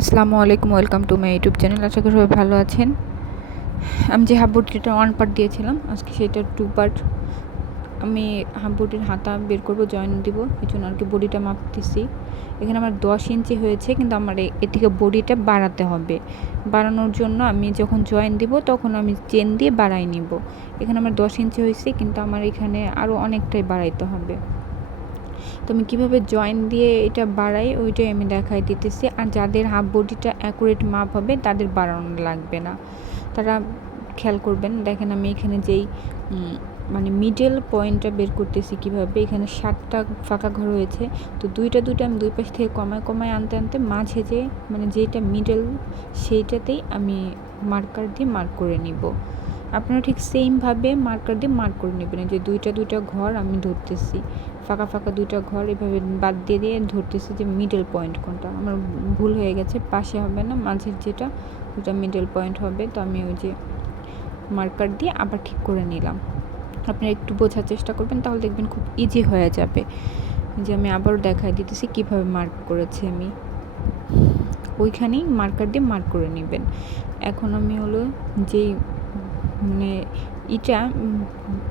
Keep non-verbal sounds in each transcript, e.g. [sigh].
আসসালামু আলাইকুম, welcome to my YouTube channel. আশা করি সবাই ভালো আছেন। আমি যে হাফ বটিটা ওয়ান পার্ট দিয়েছিলাম, আজকে সেটা টু পার্ট আমি হাফ বটির হাতা বের করব জয়েন দিব, এই জন্য আর কি বডিটা মাপতেছি। এখানে আমার দশ ইঞ্চি হয়েছে, কিন্তু আমার এর থেকে বডিটা বাড়াতে হবে। বাড়ানোর জন্য আমি যখন জয়েন দিব, তখন আমি চেন দিয়ে বাড়াই নিব। এখানে আমার দশ ইঞ্চি হয়েছে, কিন্তু আমার এখানে আরও অনেকটাই বাড়াইতে হবে। তো আমি কীভাবে জয়েন দিয়ে এটা বাড়াই, ওইটাই আমি দেখাই দিতেছি। আর যাদের হাফ বডিটা অ্যাকুরেট মাপ হবে, তাদের বাড়ানো লাগবে না। তারা খেয়াল করবেন, দেখেন আমি এখানে যেই মানে মিডল পয়েন্টটা বের করতেছি কীভাবে, এখানে সাতটা ফাঁকা ঘর হয়েছে। তো দুইটা দুইটা আমি দুই পাশ থেকে কমায় কমায় আনতে আনতে মাঝে যে মানে যেটা মিডল সেইটাতেই আমি মার্কার দিয়ে মার্ক করে নিব। আপনারা ঠিক সেমভাবে মার্কার দিয়ে মার্ক করে নেবেন। যে দুইটা দুইটা ঘর আমি ধরতেছি। ফাঁকা ফাঁকা দুইটা ঘর এভাবে বাদ দিয়ে দিয়ে ধরতেছি যে মিডল পয়েন্ট কোনটা। আমার ভুল হয়ে গেছে, পাশে হবে না, মাঝের যেটা, ওটা মিডল পয়েন্ট হবে। তো আমি ওই যে মার্কার দিয়ে আবার ঠিক করে নিলাম। আপনারা একটু বোঝার চেষ্টা করবেন, তাহলে দেখবেন খুব ইজি হয়ে যাবে। যে আমি আবারও দেখাই দিতেছি কীভাবে মার্ক করেছি আমি। ওইখানেই মার্কার দিয়ে মার্ক করে নেবেন। এখন আমি হলো যেই মানে ইটা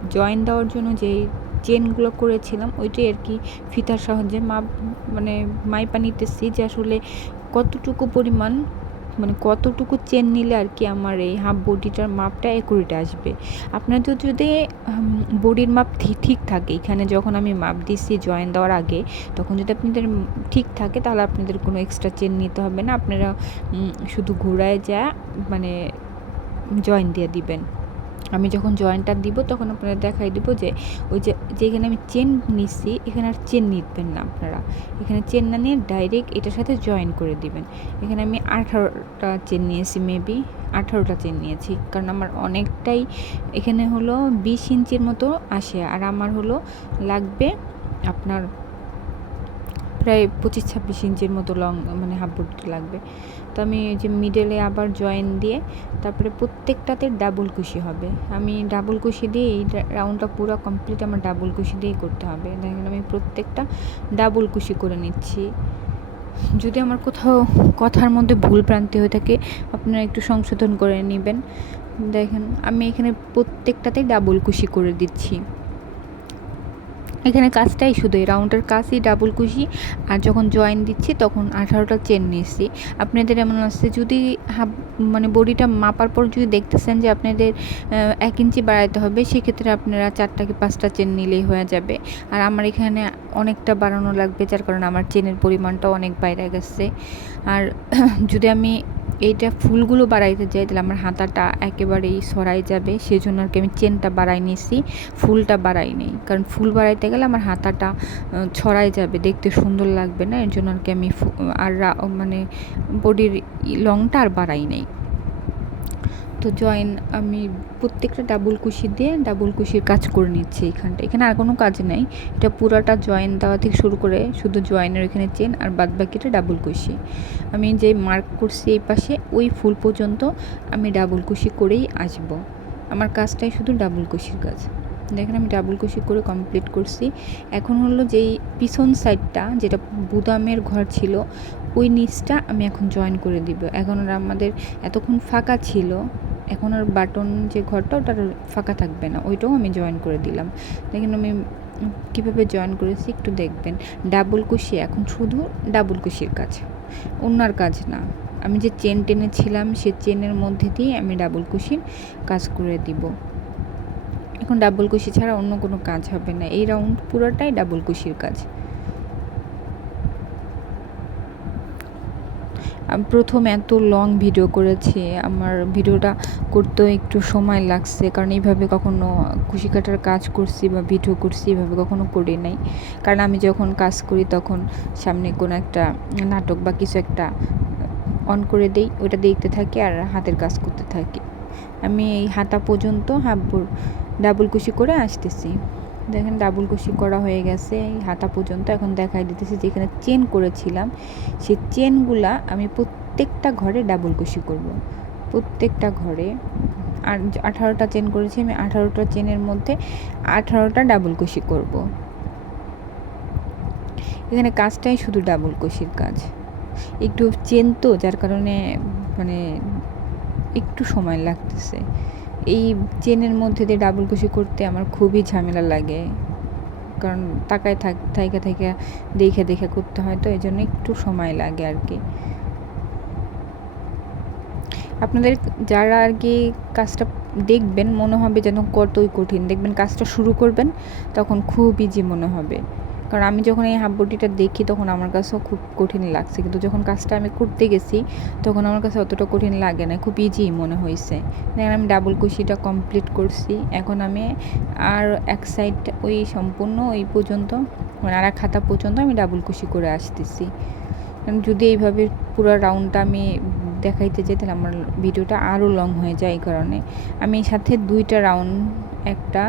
জয়েন দেওয়ার জন্য যেই চেনগুলো করেছিলাম, ওইটাই আর কি ফিতার সাহায্যে। মাপ মানে মাইপা নিতেছি যে আসলে কতটুকু পরিমাণ মানে কতটুকু চেন নিলে আর কি আমার এই হাফ বডিটার মাপটা একুরেট আসবে। আপনাদের যদি বডির মাপ ঠিক থাকে, এখানে যখন আমি মাপ দিচ্ছি জয়েন দেওয়ার আগে, তখন যদি আপনাদের ঠিক থাকে, তাহলে আপনাদের কোনো এক্সট্রা চেন নিতে হবে না। আপনারা শুধু ঘোরায় যা মানে জয়েন দিয়ে দিবেন। আমি যখন জয়েন্টটা দিব, তখন আপনারা দেখাই দিব যে, ওই যে যেখানে আমি চেন নিচ্ছি এখানে আর চেন নিবেন না আপনারা। এখানে চেন না নিয়ে ডাইরেক্ট এটার সাথে জয়েন করে দিবেন। এখানে আমি আঠারোটা চেন নিয়েছি মেবি আঠারোটা চেন নিয়েছি, কারণ আমার অনেকটাই এখানে হলো বিশ ইঞ্চির মতো আসে, আর আমার হলো লাগবে আপনার প্রায় পঁচিশ ছাব্বিশ ইঞ্চির মতো লং মানে হাফ বুটটা লাগবে। তো আমি ওই যে মিডলে আবার জয়েন দিয়ে তারপরে প্রত্যেকটাতে ডাবল কুশি হবে। আমি ডাবল কুশি দিয়ে এই রাউন্ডটা পুরো কমপ্লিট আমার ডাবল কুশি দিয়েই করতে হবে। দেখেন আমি প্রত্যেকটা ডাবল কুশি করে নিচ্ছি। যদি আমার কোথাও কথার মধ্যে ভুল প্রান্তি হয়ে থাকে, আপনারা একটু সংশোধন করে নেবেন। দেখেন আমি এখানে প্রত্যেকটাতেই ডাবল কুশি করে দিচ্ছি। এখানে কাজটাই শুধু, এই রাউন্ডের কাজই ডাবল কুশি আর যখন জয়েন দিচ্ছি, তখন আঠারোটা চেন নিচ্ছি আপনাদের এমন আসছে যদি হাফ মানে বডিটা মাপার পর যদি দেখতেছেন যে আপনাদের এক ইঞ্চি বাড়াইতে হবে, সেক্ষেত্রে আপনারা চারটা কি পাঁচটা চেন নিলেই হয়ে যাবে। আর আমার এখানে অনেকটা বাড়ানো লাগবে, যার কারণে আমার চেনের পরিমাণটা অনেক বাইরে গেছে। আর [clears throat] যদি আমি এইটা ফুলগুলো বাড়াইতে যাই, তাহলে আমার হাতাটা একেবারেই সরাই যাবে। সেই জন্য আর কি আমি চেনটা বাড়াই নিয়েছি, ফুলটা বাড়াই নেই। কারণ ফুল বাড়াইতে গেলে আমার হাতাটা ছড়াই যাবে, দেখতে সুন্দর লাগবে না? এর জন্য আর কি আমি আর মানে বডির লংটা আর বাড়াই নেই। তো জয়েন আমি প্রত্যেকটা ডাবল কুশি দিয়ে ডাবল কুশির কাজ করে নিচ্ছি এখানটা। এখানে আর কোনো কাজ নাই। এটা পুরাটা জয়েন দেওয়া থেকে শুরু করে শুধু জয়েনের এখানে চেন আর বাদ বাকিটা ডাবল কুশি আমি যে মার্ক করছি এই পাশে, ওই ফুল পর্যন্ত আমি ডাবল কুশি করেই আসব। আমার কাজটাই শুধু ডাবল কুশির কাজ। দেখেন আমি ডাবল কুশি করে কমপ্লিট করছি। এখন হলো যেই পিছন সাইডটা যেটা বুদামের ঘর ছিল, ওই নিচটা আমি এখন জয়েন করে দিব। এখন আর আমাদের এতক্ষণ ফাঁকা ছিল, এখন আর বাটন যে ঘরটা ওটা ফাঁকা থাকবে না। ওইটাও আমি জয়েন করে দিলাম। দেখেন আমি কীভাবে জয়েন করেছি, একটু দেখবেন। ডাবল কুশি এখন শুধু ডাবল কুশির কাজ। অন্যার কাজ না। আমি যে চেন টেনেছিলাম, সে চেনের মধ্যে দিয়ে আমি ডাবল কুশির কাজ করে দিব। এখন ডাবল কুশি ছাড়া অন্য কোনো কাজ হবে না। এই রাউন্ড পুরোটাই ডাবল কুশির কাজ। প্রথম এত লং ভিডিও করেছি, আমার ভিডিওটা করতেও একটু সময় লাগছে, কারণ এইভাবে কখনো কুশি কাটার কাজ করছি বা ভিডিও করছি, এভাবে কখনো করি নাই। কারণ আমি যখন কাজ করি তখন সামনে কোনো একটা নাটক বা কিছু একটা অন করে দেই, ওটা দেখতে থাকি আর হাতের কাজ করতে থাকি। আমি এই হাতা পর্যন্ত হাফ ডাবল কুশি করে আসতেছি। দেখেন ডাবল কুশি করা হয়ে গেছে, এই হাতা পর্যন্ত এখন দেখাই দিতেছি যেখানে চেন করেছিলাম। সেই চেনগুলা আমি প্রত্যেকটা ঘরে ডাবল কুশি করব। প্রত্যেকটা ঘরে। আঠারোটা চেন করেছি, আমি আঠারোটা চেনের মধ্যে আঠারোটা ডাবল কুশি করব। এখানে কাজটাই শুধু ডাবল কুশির কাজ। একটু চেন তো, যার কারণে মানে একটু সময় লাগতেছে। এই চেনের মধ্যে দিয়ে ডাবল কুশি করতে আমার খুবই ঝামেলা লাগে। কারণ তাকায় থাক, থাইকা থাইকা দেখে দেখে করতে হয় তো এই জন্য একটু সময় লাগে আর কি আপনাদের যারা আর কি কাজটা দেখবেন, মনে হবে যেন কতই কঠিন। দেখবেন কাজটা শুরু করবেন, তখন খুব ইজি মনে হবে। কারণ আমি যখন এই হাফ বটিটা দেখি, তখন আমার কাছেও খুব কঠিন লাগছে। কিন্তু যখন কাজটা আমি করতে গেছি, তখন আমার কাছে অতটা কঠিন লাগে না, খুব ইজি মনে হয়েছে। দেখেন, আমি ডাবল কুশিটা কমপ্লিট করছি। এখন আমি আর এক সাইড ওই সম্পূর্ণ ওই পর্যন্ত মানে আর এক খাতা পর্যন্ত আমি ডাবল কুশি করে আসতেছি। কারণ যদি এইভাবে পুরো রাউন্ডটা আমি দেখাইতে যাই, তাহলে আমার ভিডিওটা আরও লং হয়ে যায় এই কারণে। আমি সাথে দুইটা রাউন্ড একটা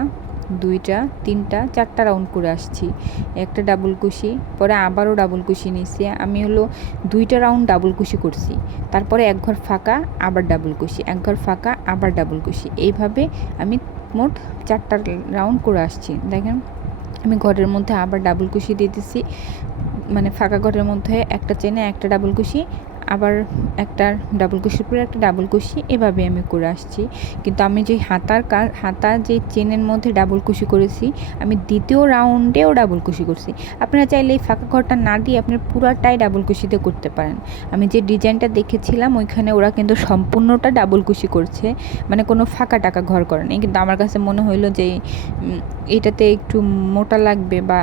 দুইটা, তিনটা, চারটা রাউন্ড করে আসছি। একটা ডাবল কুশি, পরে আবারও ডাবল কুশি নিছি। আমি হলো দুইটা রাউন্ড ডাবল কুশি করছি। তারপরে এক ঘর ফাঁকা, আবার ডাবল কুশি। এক ঘর ফাঁকা, আবার ডাবল কুশি। এইভাবে আমি মোট চারটা রাউন্ড করে আসছি। দেখেন, আমি ঘরের মধ্যে আবার ডাবল কুশি দিতেছি। মানে ফাঁকা ঘরের মধ্যে একটা চেনে একটা ডাবল কুশি আবার একটা ডাবল কুশির পরে একটা ডাবল কুশি এভাবে আমি করে আসছি। কিন্তু আমি যে হাতার কাজ হাতার যে চেনের মধ্যে ডাবল কুশি করেছি, আমি দ্বিতীয় রাউন্ডেও ডাবল কুশি করছি। আপনারা চাইলে এই ফাঁকা ঘরটা না দিয়ে আপনি পুরাটাই ডাবল কুশিতে করতে পারেন। আমি যে ডিজাইনটা দেখেছিলাম, ওইখানে ওরা কিন্তু সম্পূর্ণটা ডাবল কুশি করছে। মানে কোনো ফাঁকা টাকা ঘর করে নেই। কিন্তু আমার কাছে মনে হইল যে এটাতে একটু মোটা লাগবে বা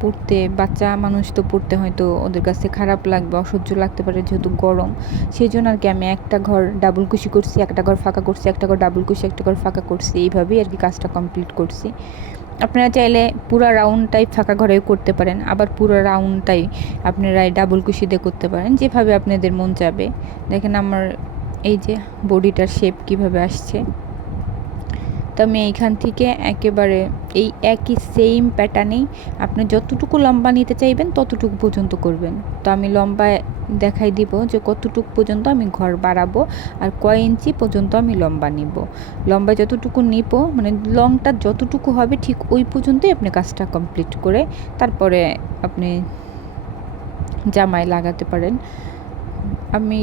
পড়তে, বাচ্চা মানুষ তো পড়তে হয়তো ওদের কাছে খারাপ লাগবে, অসহ্য লাগতে পারে, যেহেতু গরম। সেই জন্য আর কি আমি একটা ঘর ডাবল কুশি করছি, একটা ঘর ফাঁকা করছি, একটা ঘর ডাবল কুশি, একটা ঘর ফাঁকা করছি। এইভাবেই আর কি কাজটা কমপ্লিট করছি। আপনারা চাইলে পুরো রাউন্ডটাই ফাঁকা ঘরেও করতে পারেন, আবার পুরো রাউন্ডটাই আপনারা ডাবল কুশি দিয়ে করতে পারেন, যেভাবে আপনাদের মন যাবে দেখেন আমার এই যে বডিটার শেপ কীভাবে আসছে। তো আমি এইখান থেকে একেবারে এই একই সেম প্যাটার্নেই আপনি যতটুকু লম্বা নিতে চাইবেন ততটুকু পর্যন্ত করবেন। তো আমি লম্বা দেখাই দিব যে কতটুকু পর্যন্ত আমি ঘর বাড়াবো আর কয় ইঞ্চি পর্যন্ত আমি লম্বা নিব। লম্বা যতটুকু নিব মানে লংটা যতটুকু হবে ঠিক ওই পর্যন্তই আপনি কাজটা কমপ্লিট করে তারপরে আপনি জামায় লাগাতে পারেন। আমি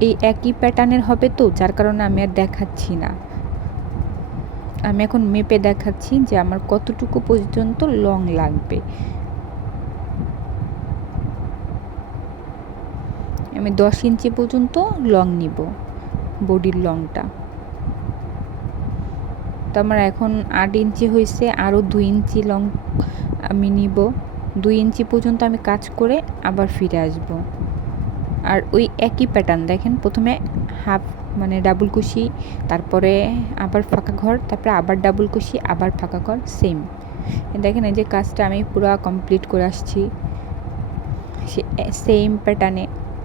এই একই প্যাটার্নের হবে তো, যার কারণে আমি আর দেখাচ্ছি না। আমি এখন মেপে দেখাচ্ছি যে আমার কতটুকু পর্যন্ত লং লাগবে। আমি দশ ইঞ্চি পর্যন্ত লং নিব বডির লংটা তো আমার এখন আট ইঞ্চি হয়েছে, আরও দুই ইঞ্চি লং আমি নিব। দুই ইঞ্চি পর্যন্ত আমি কাজ করে আবার ফিরে আসব। আর ওই একই প্যাটার্ন দেখেন, প্রথমে হাফ মানে ডাবল কুশি, তারপরে আবার ফাঁকা ঘর, তারপরে আবার ডাবল কুশি, আবার ফাঁকা ঘর সেম দেখেন এই যে কাজটা আমি পুরো কমপ্লিট করে আসছি। সেম প্যাটার্নে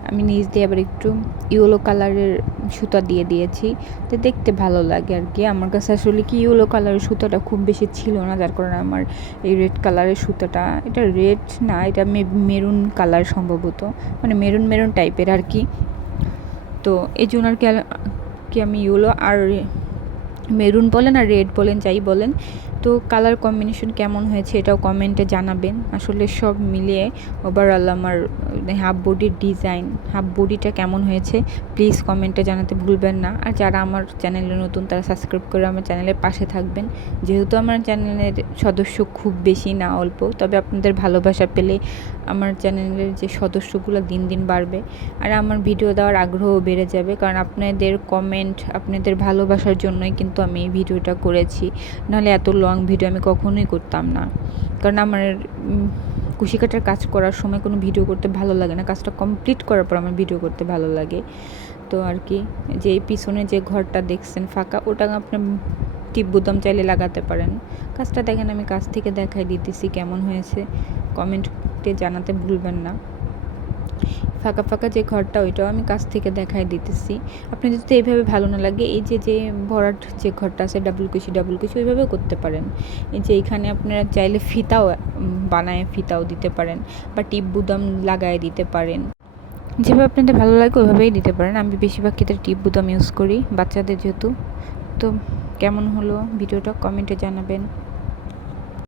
আমি নিচ দিয়ে আবার একটু ইয়েলো কালারের সুতা দিয়ে দিয়েছি। তো দেখতে ভালো লাগে আর কি। আমার কাছে আসলে কি ইয়েলো কালারের সুতাটা খুব বেশি ছিল না, যার কারণে আমার এই রেড কালারের সুতাটা, এটা রেড না, এটা মেরুন কালার সম্ভবত। মানে মেরুন মেরুন টাইপের আর কি। তো এই জন্য আর কি কি আমি ইয়েলো আর মেরুন বলেন আর রেড বলেন, যাই বলেন তো কালার কম্বিনেশন কেমন হয়েছে এটাও কমেন্টে জানাবেন। আসলে সব মিলিয়ে ওভারঅল আমার হাফ বডির ডিজাইন হাফ বডিটা কেমন হয়েছে প্লিজ কমেন্টে জানাতে ভুলবেন না। আর যারা আমার চ্যানেলে নতুন, তারা সাবস্ক্রাইব করে আমার চ্যানেলের পাশে থাকবেন। যেহেতু আমার চ্যানেলের সদস্য খুব বেশি, না অল্প, তবে আপনাদের ভালোবাসা পেলে আমার চ্যানেলের যে সদস্যগুলো দিন দিন বাড়বে। আর আমার ভিডিও দেওয়ার আগ্রহ বেড়ে যাবে, কারণ আপনাদের কমেন্ট আপনাদের ভালোবাসার জন্যই কিন্তু আমি এই ভিডিওটা করেছি। নাহলে এত লং ভিডিও আমি কখনোই করতাম না। কারণ আমার কুশি কাটার কাজ করার সময় কোনো ভিডিও করতে ভালো লাগে না। কাজটা কমপ্লিট করার পর আমার ভিডিও করতে ভালো লাগে। তো আর কি, যে পিছনে যে ঘরটা দেখছেন ফাঁকা, ওটা আপনি টিপ বুতাম চাইলে লাগাতে পারেন। কাজটা দেখেন, আমি কাজ থেকে দেখাই দিতেছি কেমন হয়েছে। কমেন্টে জানাতে ভুলবেন না। ফাঁকা ফাঁকা যে ঘরটা, ওইটাও আমি কাছ থেকে দেখাই দিতেছি। আপনি যদি এইভাবে ভালো না লাগে, এই যে যে ভরাট যে ঘরটা আছে ডাবল কুচি ডাবল কুচি ওইভাবেও করতে পারেন। এই যে, এইখানে আপনারা চাইলে ফিতাও বানায় ফিতাও দিতে পারেন বা টিপ বুদাম লাগায় দিতে পারেন। যেভাবে আপনাদের ভালো লাগে, ওইভাবেই দিতে পারেন। আমি বেশিরভাগ ক্ষেত্রে টিপ বুদাম ইউজ করি, বাচ্চাদের যেহেতু। তো কেমন হলো ভিডিওটা কমেন্টে জানাবেন।